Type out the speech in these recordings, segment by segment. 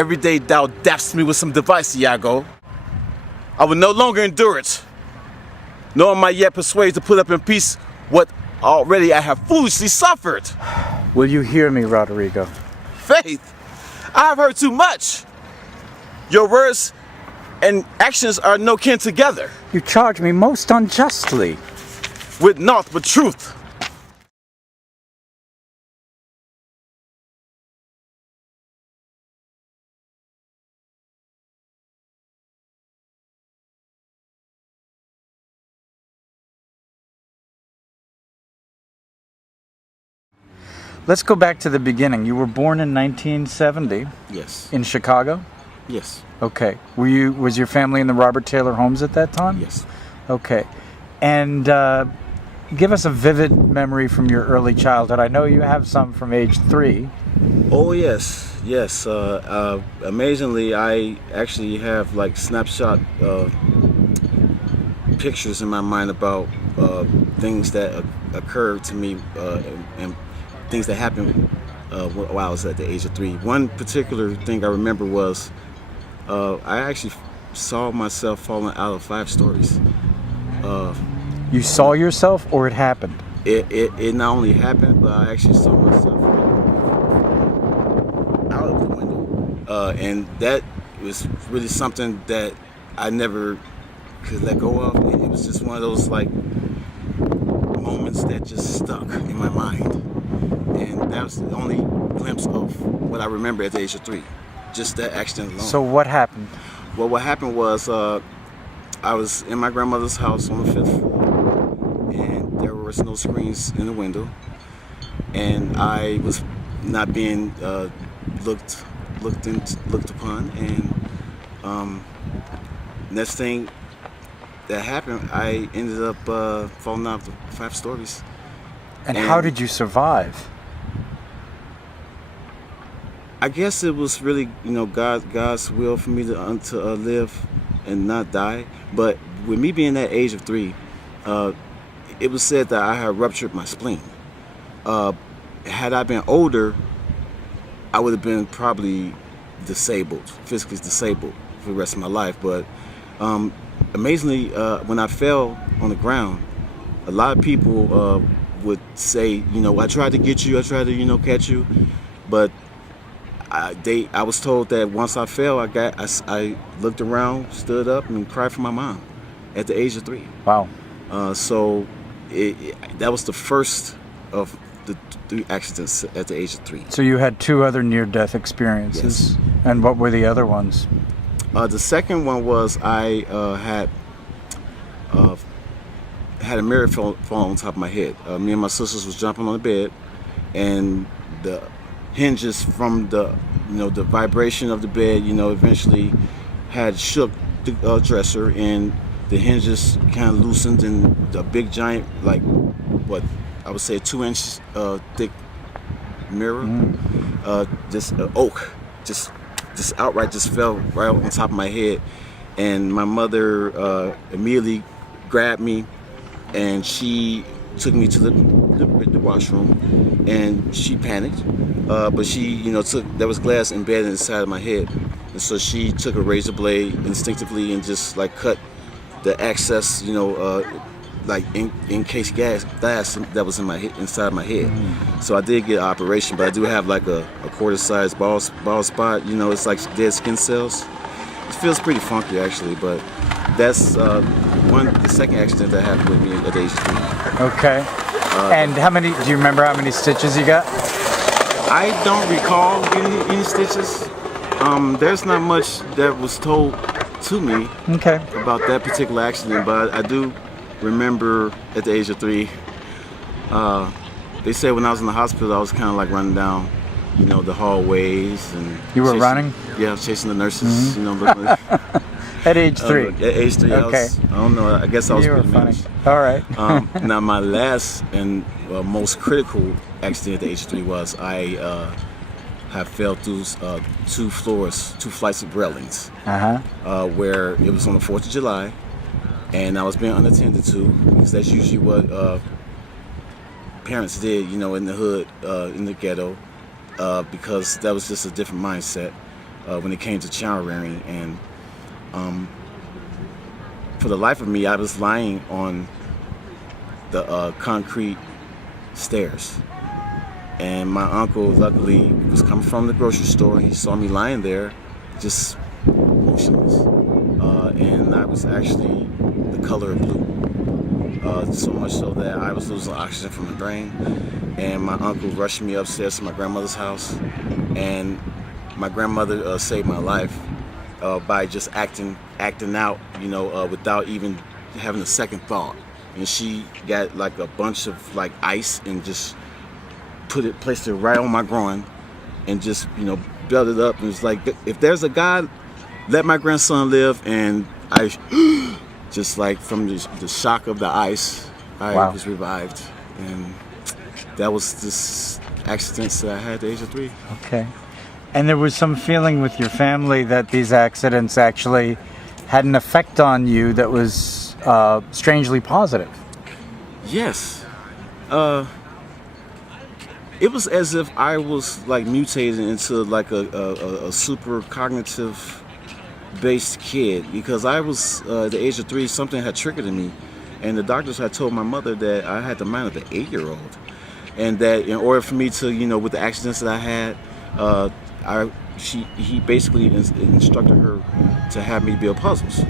Every day thou daffst me with some device, Iago. I will no longer endure it. Nor am I yet persuaded to put up in peace what already I have foolishly suffered. Will you hear me, Roderigo? Faith, I have heard too much. Your words and actions are no kin together. You charge me most unjustly. With naught but truth. Let's go back to the beginning. You were born in 1970. Yes. In Chicago? Yes. Okay. Was your family in the Robert Taylor homes at that time? Yes. Okay. And give us a vivid memory from your early childhood. I know you have some from age 3. Oh yes, yes. Amazingly, I actually have like snapshot pictures in my mind about things that occurred to me and things that happened while I was at the age of 3. One particular thing I remember was I actually saw myself falling out of 5 stories. You saw yourself, or it happened? It not only happened, but I actually saw myself out of the window, and that was really something that I never could let go of. It was just one of those like moments that just stuck in my mind, and that was the only glimpse of what I remember at the age of 3. Just that accident alone. So what happened? Well, what happened was I was in my grandmother's house on the 5th floor, and there was no screens in the window, and I was not being looked upon, and next thing that happened, I ended up falling out the 5 stories. And how did you survive? I guess it was really, God's will for me to live and not die. But with me being that age of 3, it was said that I had ruptured my spleen. Had I been older, I would have been probably physically disabled for the rest of my life. But amazingly, when I fell on the ground, a lot of people would say, I tried to get you, I tried to, catch you, but I was told that once I fell, I looked around, stood up, and cried for my mom at the age of 3. Wow. So that was the first of the 3 accidents at the age of 3. So you had 2 other near-death experiences. Yes. And what were the other ones? The second one was I had a mirror fall on top of my head. Me and my sisters was jumping on the bed, and the hinges from the vibration of the bed, eventually had shook the dresser, and the hinges kind of loosened, and a big giant, like what I would say 2-inch thick mirror, just oak, just outright just fell right on top of my head, and my mother immediately grabbed me, and she took me to the washroom, and she panicked, but she there was glass embedded inside of my head, and so she took a razor blade instinctively and just like cut the excess like encased glass that was inside my head. So I did get an operation, but I do have like a quarter-sized bald spot. It's like dead skin cells. It feels pretty funky actually, but that's the second accident that happened with me at age 3. Okay. And do you remember how many stitches you got? I don't recall getting any stitches. There's not much that was told to me about that particular accident, but I do remember at the age of 3, they said when I was in the hospital, I was kind of like running down, the hallways, and you were running? Yeah, I was chasing the nurses, looking at age 3. At age 3, okay. I don't know. I guess I was. You were pretty funny. managed. All right. Now my last and most critical accident at the age of 3 was I have fell through 2 flights of railings, where it was on the 4th of July, and I was being unattended to, because that's usually what parents did, in the hood, in the ghetto, because that was just a different mindset. when it came to channel rearing. And for the life of me, I was lying on the concrete stairs. And my uncle, luckily, was coming from the grocery store. He saw me lying there, just motionless. And I was actually the color of blue. So much so that I was losing oxygen from my brain. And my uncle rushed me upstairs to my grandmother's house. And my grandmother saved my life by just acting out, without even having a second thought. And she got like a bunch of like ice and just placed it right on my groin and just, built it up. And it was like, if there's a God, let my grandson live. And I just like from the shock of the ice, I Wow. was revived. And that was this accidents that I had at the age of 3. Okay. And there was some feeling with your family that these accidents actually had an effect on you that was strangely positive. Yes. It was as if I was like mutated into like a super cognitive based kid, because I was at the age of 3, something had triggered in me, and the doctors had told my mother that I had the mind of an 8-year-old, and that in order for me to, with the accidents that I had, he basically instructed her to have me build puzzles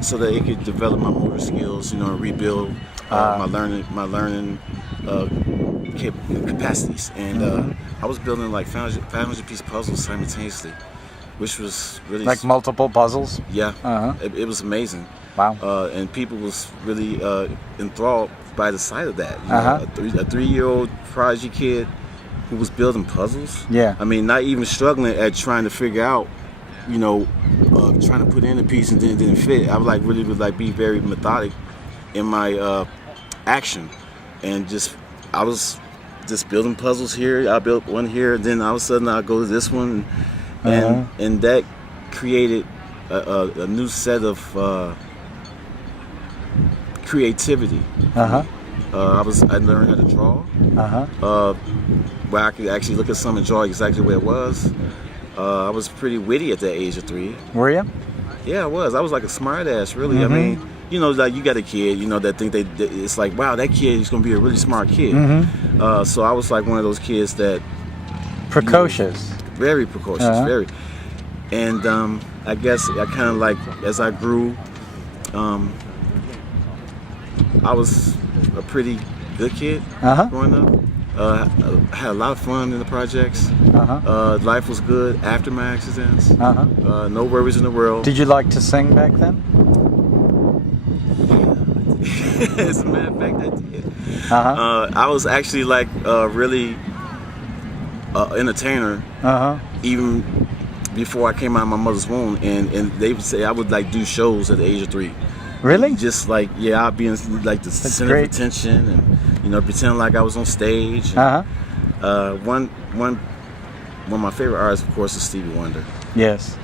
so that it could develop my motor skills, and rebuild my learning capacities. And I was building like 500 piece puzzles simultaneously, which was really Like multiple puzzles? Yeah. Uh-huh. It was amazing. Wow. And people was really enthralled by the sight of that. Uh-huh. A 3-year-old prodigy kid who was building puzzles. Yeah. I mean, not even struggling at trying to figure out, trying to put in a piece and then it didn't fit. I would be very methodic in my action, and I was just building puzzles here. I built one here, and then all of a sudden I go to this one, and that created a new set of creativity. Uh-huh. I learned how to draw. Uh-huh. Where I could actually look at something and draw exactly where it was. I was pretty witty at the age of 3. Were you? Yeah, I was. I was like a smart ass, really. I mean, like you got a kid, that think it's like, wow, that kid is gonna be a really smart kid. So I was like one of those kids that Precocious. very precocious, very. And I guess I kind of like, as I grew, I was a pretty good kid growing up. I had a lot of fun in the projects. Life was good after my accidents. No worries in the world. Did you like to sing back then? As a matter of fact, I did. I was actually like really entertainer even before I came out of my mother's womb, and they would say I would like do shows at the age of 3. Really? Just like, yeah, I'd be in like the center of attention, and pretend like I was on stage. And, one of my favorite artists, of course, is Stevie Wonder. Yes.